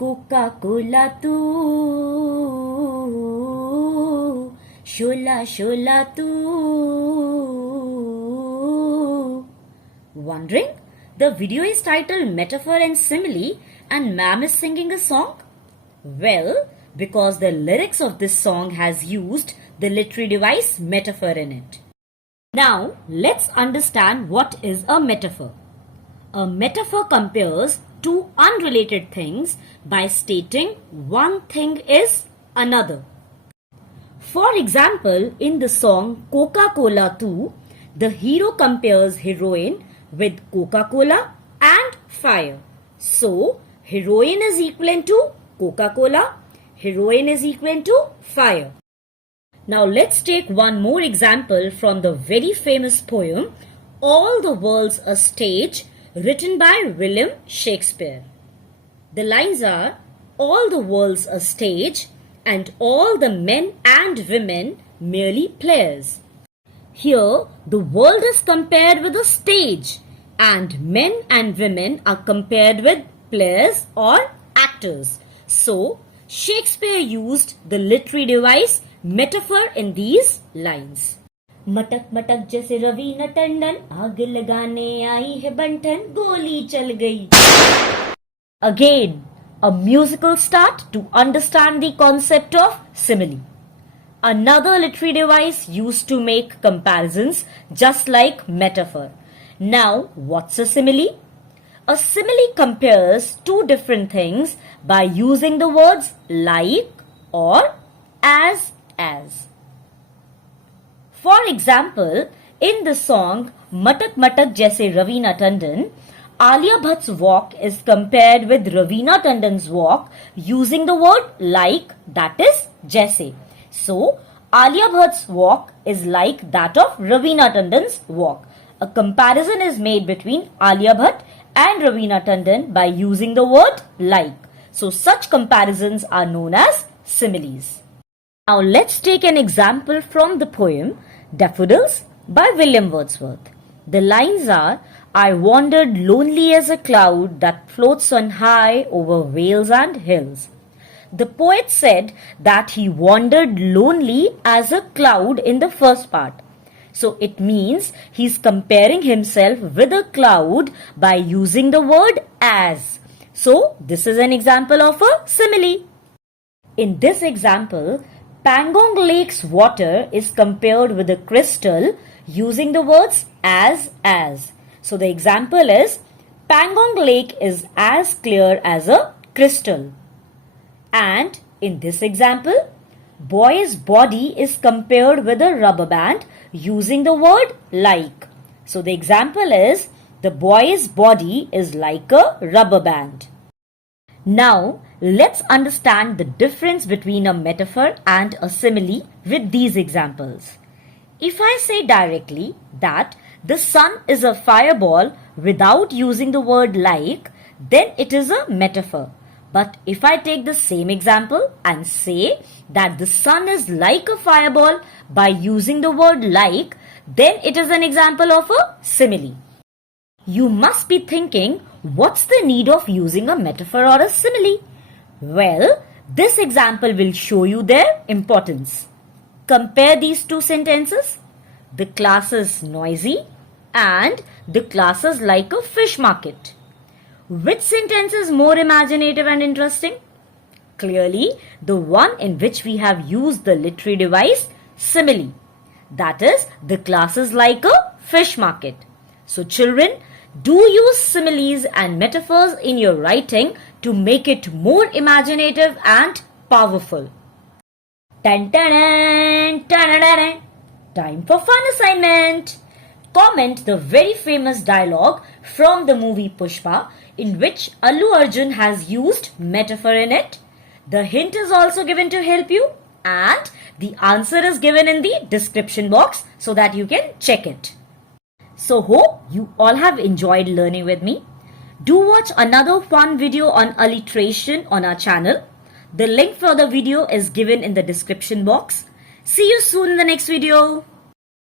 Coca-Cola tu, shola shola tu. Wondering? The video is titled Metaphor and Simile and ma'am is singing a song? Well, because the lyrics of this song has used the literary device metaphor in it. Now, let's understand what is a metaphor. A metaphor compares two unrelated things by stating one thing is another. For example, in the song Coca-Cola 2, the hero compares heroine with Coca-Cola and fire. So, heroine is equivalent to Coca-Cola, heroine is equivalent to fire. Now let's take one more example from the very famous poem All the World's a Stage, written by William Shakespeare. The lines are, all the world's a stage and all the men and women merely players. Here, the world is compared with a stage and men and women are compared with players or actors. So, Shakespeare used the literary device metaphor in these lines. मटक मटक जैसे रवीना टंडन आग लगाने आई है बंठन गोली चल गई. Again, a musical start to understand the concept of simile. Another literary device used to make comparisons just like metaphor. Now, what's a simile? A simile compares two different things by using the words like or as. For example, in the song Matak Matak Jaise Raveena Tandon, Alia Bhatt's walk is compared with Raveena Tandon's walk using the word like, that is Jaise. So, Alia Bhatt's walk is like that of Raveena Tandon's walk. A comparison is made between Alia Bhatt and Raveena Tandon by using the word like. So, such comparisons are known as similes. Now let's take an example from the poem Daffodils by William Wordsworth. The lines are, I wandered lonely as a cloud that floats on high over vales and hills. The poet said that he wandered lonely as a cloud in the first part. So it means he's comparing himself with a cloud by using the word as. So this is an example of a simile. In this example, Pangong Lake's water is compared with a crystal using the words as. So the example is, Pangong Lake is as clear as a crystal. And in this example, boy's body is compared with a rubber band using the word like. So the example is, the boy's body is like a rubber band. Now, let's understand the difference between a metaphor and a simile with these examples. If I say directly that the sun is a fireball without using the word like, then it is a metaphor. But if I take the same example and say that the sun is like a fireball by using the word like, then it is an example of a simile. You must be thinking, what's the need of using a metaphor or a simile? Well, this example will show you their importance. Compare these two sentences. The class is noisy and the class is like a fish market. Which sentence is more imaginative and interesting? Clearly, the one in which we have used the literary device simile. That is, the class is like a fish market. So children, do use similes and metaphors in your writing to make it more imaginative and powerful. Time for fun assignment. Comment the very famous dialogue from the movie Pushpa in which Allu Arjun has used metaphor in it. The hint is also given to help you and the answer is given in the description box so that you can check it. So hope you all have enjoyed learning with me. Do watch another fun video on alliteration on our channel. The link for the video is given in the description box. See you soon in the next video.